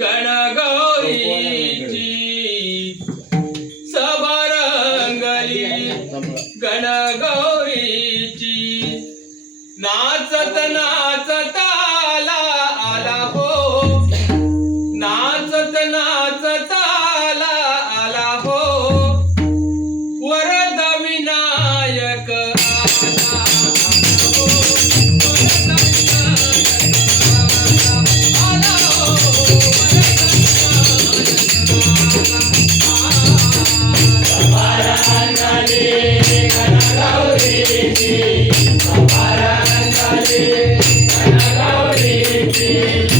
गणगौरीची सबरंगली गणगौरीची नाचत नाचत आला आला हो वतमनमुया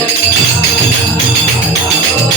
I'm not a man.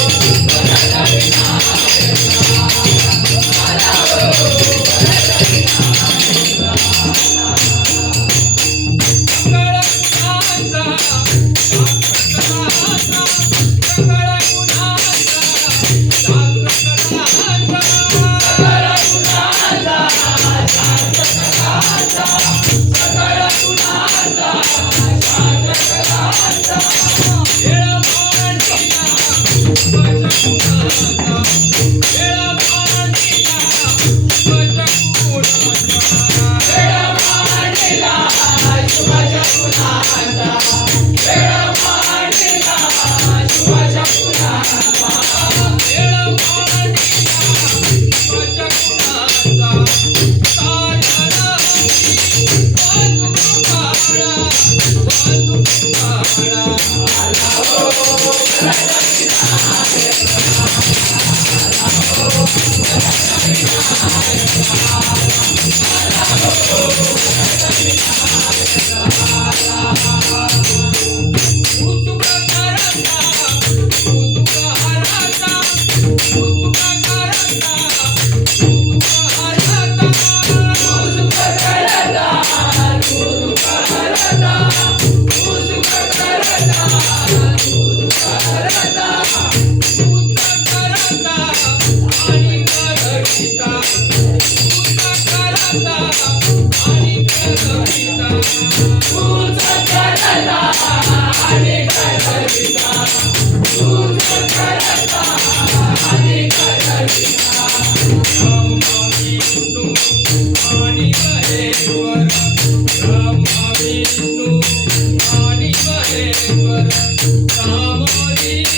thank you.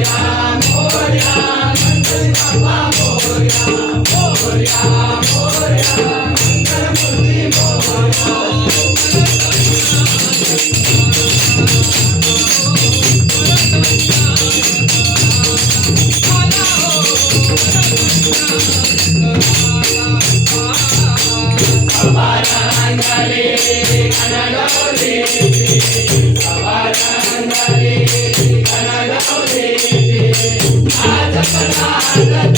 Bappa Morya नाचत